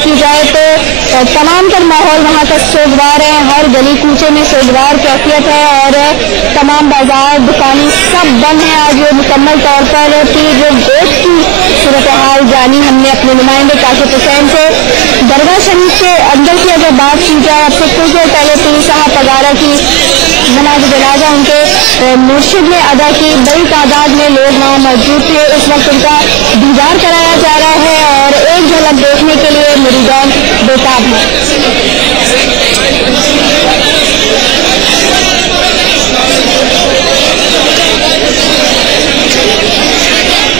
की जाए तो तमाम तर माहौल वहाँ का सोगवार है। हर गली कूचे में सोगवार कैफियत है और तमाम बाजार दुकानें सब बंद हैं। आज ये मुकम्मल तौर पर जो गोश्त की सूरत हाल जानी हमने अपने नुमाइंदे काशिफ हुसैन से। दरगाह शरीफ के अंदर की अगर बात की जाए, अब से कुछ देर पहले पीर साहब पगारा की नमाज जनाजा उनके मुर्शिद ने अदा की। बड़ी तादाद में लोग वहाँ मौजूद थे। इस वक्त उनका दीदार कराया जा रहा है और एक झलक देखने के लिए मुरीदान बेताब हैं।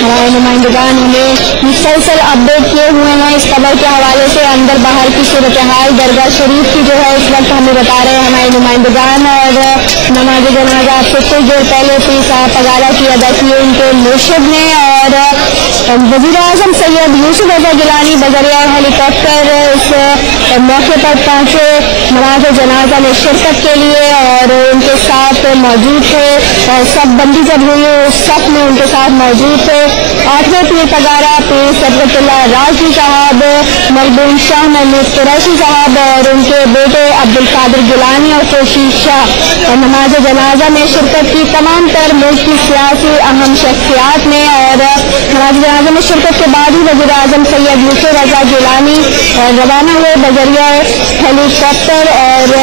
हमारे नुमाइंदगान हमें मुसलसल अपडेट किए हुए हैं इस खबर के हवाले से। अंदर बाहर की सूरत हाल दरगाह शरीफ की जो है इस वक्त हमें बता रहे हैं हमारे नुमाइंदगान। और नमाज जनाजा आपसे कुछ देर पहले पीर साहब पगारा की अदा की उनके मुर्शिद ने। और वज़ीर आज़म सैयद यूसुफ रज़ा गिलानी बजरिया हेलीकॉप्टर इस मौके पर पहुंचे नमाज जनाजा में शिरकत के लिए और उनके साथ मौजूद थे। और सब बंदी जब हुई उस सफ में उनके साथ मौजूद थे 8वें पीर पगारा पीर सदक़तुल्लाह राज़ी साहब, मरबून शाह महमूद कुरैशी साहब और उनके बेटे अब्दुल कादिर गिलानी और खुर्शीद शाह नमाज जनाजा में शिरकत की। तमाम तर मुल्क की सियासी अहम शख्सियात ने और नमाज जनाजा में शिरकत के बाद ही वज़ीर आज़म सैयद यूसुफ रज़ा गिलानी रवाना हुए बजरिया हेलीकॉप्टर। और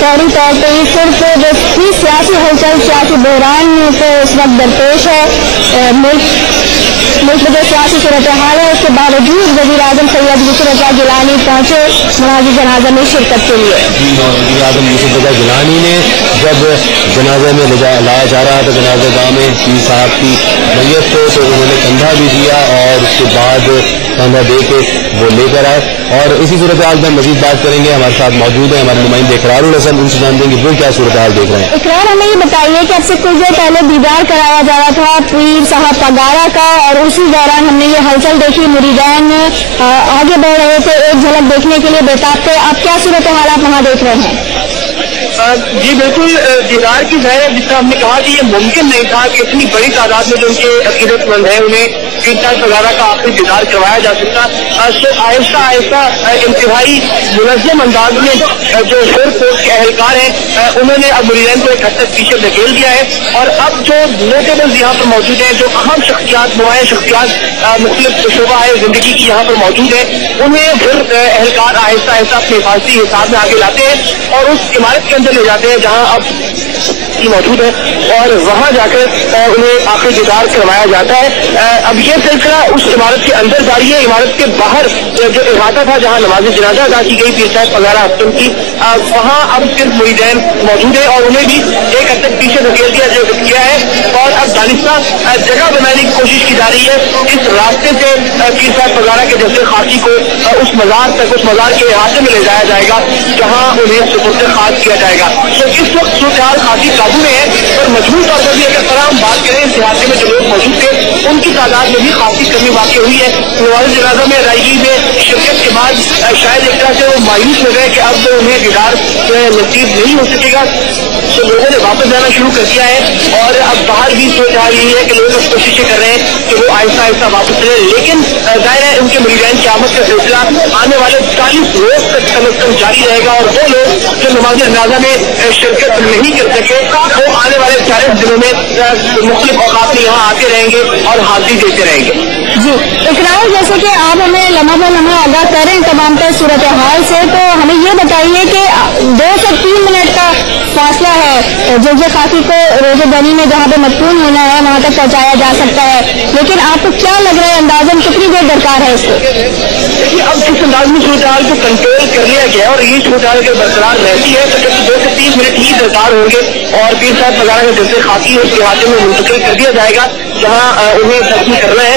फौरी तौर पर सिर्फ जो सियासी हलचल सियासी बहरान को इस वक्त दरपेश है मुल्क में जो सियासी सूरत हाल है उसके बावजूद वज़ीर आज़म सैयद यूसुफ रज़ा गिलानी पहुंचे नमाज जनाजा में शिरकत के लिए। वज़ीर आज़म यूसुफ रज़ा गिलानी ने जब जनाजे में लाया जा रहा था जनाजा गाह में पीर साहब की मैयत को, तो उन्होंने कंधा भी दिया और उसके बाद कंधा दे के वो लेकर आए। और इसी सूरत हाल में मजीद बात करेंगे। हमारे साथ मौजूद है हमारे नुमाइंदे इकरारुल हसन, उनसे जान देंगे वो क्या सूरत हाल देख रहे हैं। इकरार, हमें ये बताइए कि अब से कुछ देर पहले दीदार कराया जा रहा था पीर साहब पगारा का और उसी दौरान हमने ये हलचल देखी, मुरीदान आगे बढ़ रहे थे एक झलक देखने के लिए बेताब थे। अब क्या सूरत हाल आप वहाँ देख रहे हैं? जी बिल्कुल, दीदार की ज़ाहिर जिसका हमने कहा कि ये मुमकिन नहीं था कि इतनी बड़ी तादाद में जो उनके अकीदतमंद हैं उन्हें पीर साहब पगारा का आखिरी दीदार करवाया जा सकता। तो आहिस्ता आहिस्ता इंतहाई मुनज़्ज़म अंदाज में जो शेर फोर्स के अहलकार हैं उन्होंने अब मुरीदान को एक हद तक पीछे धकेल दिया है। और अब जो नोटेबल्स यहाँ पर मौजूद हैं, जो अहम शख्सियात नुमाया शख्सियात मुख्तलिफ शोबा है जिंदगी की यहाँ पर मौजूद है, उन्हें फिर अहलकार आहिस्ता आहिस्ता अपने हिफाजती हिसाब में आगे लाते हैं और उस इमारत के अंदर ले जाते हैं जहाँ अब मौजूद है और वहाँ जाकर उन्हें आखिरी दीदार करवाया जाता है। अब ये सिलसिला उस इमारत के अंदर जारी है। इमारत के बाहर जो इहाता था जहाँ नमाज जनाजा अदा की गई पीर साहब पगारा हफ्तम की, वहाँ अब सिर्फ मुरीदान मौजूद है और उन्हें भी एक हद तक पीछे धकेल दिया है। और अब दानिस्ता जगह बनाने की कोशिश की जा रही है इस रास्ते से पीर साहब पगारा के जैसे खाकी को उस मज़ार तक, उस मज़ार के इहाते में ले जाया जाएगा जहाँ उन्हें सुपुर्द खास किया जाएगा। तो इस वक्त सूरत खासी काबू में है और मजबूत तौर पर भी अगर हम बात करें इस इलाके में जो लोग मौजूद थे उनकी तादाद में भी खासी कमी वाक़ई हुई है। नमाज जनाजा में अदायगी में शिरकत के बाद शायद एक तरह से वो मायूस हो गए कि अब तो उन्हें दीदार नसीब नहीं हो सकेगा, तो लोगों ने वापस जाना शुरू कर दिया है। और अब बाहर भी सोच आ रही है कि लोग अब कोशिशें कर रहे हैं कि वो आहिस्ता आहिस्ता वापस चले। लेकिन जाहिर है उनके मुरीदान की आमद का सिलसिला आने वाले 40 रोज तक कम अज कम जारी रहेगा और वो लोग जो नमाज जनाजा में शिरकत नहीं कर सके वो आने वाले 40 दिनों में मुख्तलिफ औकात में यहाँ आते रहेंगे और हाजिरी देते रहेंगे। जी इकरार, जैसे कि आप हमें लम्हा ब लम्हा आगाह कर रहे हैं तमाम तर सूरत हाल से, तो हमें ये बताइए कि 2 से 3 मिनट का फासला है जो खाकी को रोज़ेदारी में जहाँ पे मदफून होना है वहाँ तक पहुँचाया जा सकता है, लेकिन आपको क्या लग रहा है अंदाजन कितनी देर दरकार है इसको? देखिए अब जिस अंदाज में सूरत हाल को कंट्रोल कर लिया गया और ये सूरत हाल अगर बरकरार रहती है तो जब 2 से 3 मिनट ही दरकार होंगे और पीर साहब पगारा के जैसे खाकी है उसके हाथे में मुंतकिल कर दिया जाएगा जहाँ उन्हें दफन करना है।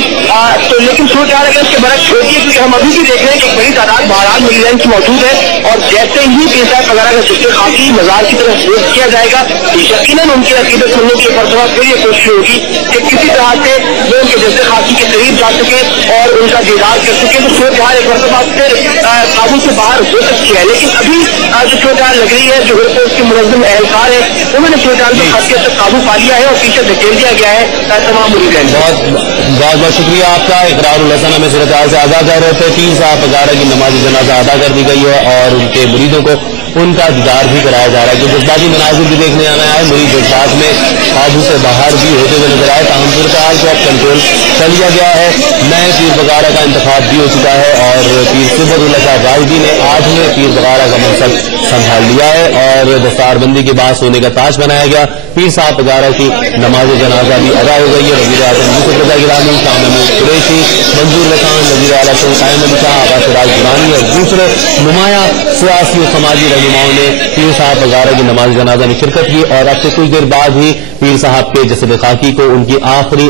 तो लेकिन सूरत हाल अगर उसके बरक छोटी है क्योंकि हम अभी भी देख रहे हैं कि एक बड़ी तादाद बहरहाल मुरीदान की मौजूद है और जैसे ही पीर साहब पगारा का जैसे खाकी मज़ार की तरफ शिफ्ट किया जाएगा यकीनन उनकी अकीदत सुनने की फरसवा फिर ये कोशिश होगी कि किसी तरह से वो उनके जैसे खाकी के करीब जा सके और उनका दीदार कर सके। तो सूरत हाल एक मरतबा फिर काबू से बाहर हो सकती है, लेकिन अभी जो सूरत हाल लग रही है जो उसके मुनज़्ज़म एहलकार है उन्होंने सूरत हाल को खासी हद तक काबू पा लिया है और पीछे धकेल दिया गया है तमाम मुरीदान। بہت بہت شکریہ آپ کا. اقرار الحسن ہمیں صورتحال سے آگاہ کر رہے تھے. پیر صاحب وغیرہ کی نماز جنازہ ادا کر دی گئی ہے اور ان کے مریدوں کو ان کا دیدار بھی کرایا جا رہا ہے. جو جذباتی مناظر بھی دیکھنے آنا ہے, مرید جذبات میں قابو سے باہر بھی ہوتے ہوئے نظر آئے. تاہم صورتحال کو اب کنٹرول کر لیا گیا ہے. نئے پیر وغیرہ کا انتخاب بھی ہو چکا ہے اور پیر صفت اللہ صاحب راجدی نے 8ویں پیر وغیرہ کا منصب سنبھال لیا ہے اور دستار بندی کے بعد سونے کا تاج بنایا گیا. پیر صاحب وغیرہ کی نماز جنازہ بھی ادا ہو گئی ہے. وزیر اعظم یوسف رضا گیلانی, شاہ محمود قریشی, منظور خان, وزیر اعلیٰ قائم علی شاہ, عباس سراج گیلانی اور دوسرے نمایاں سیاسی و سماجی رہنماؤں نے پیر صاحب وغیرہ کی نماز جنازہ میں شرکت کی اور اب سے کچھ دیر بعد ہی پیر صاحب کے جسد خاکی کو ان کی آخری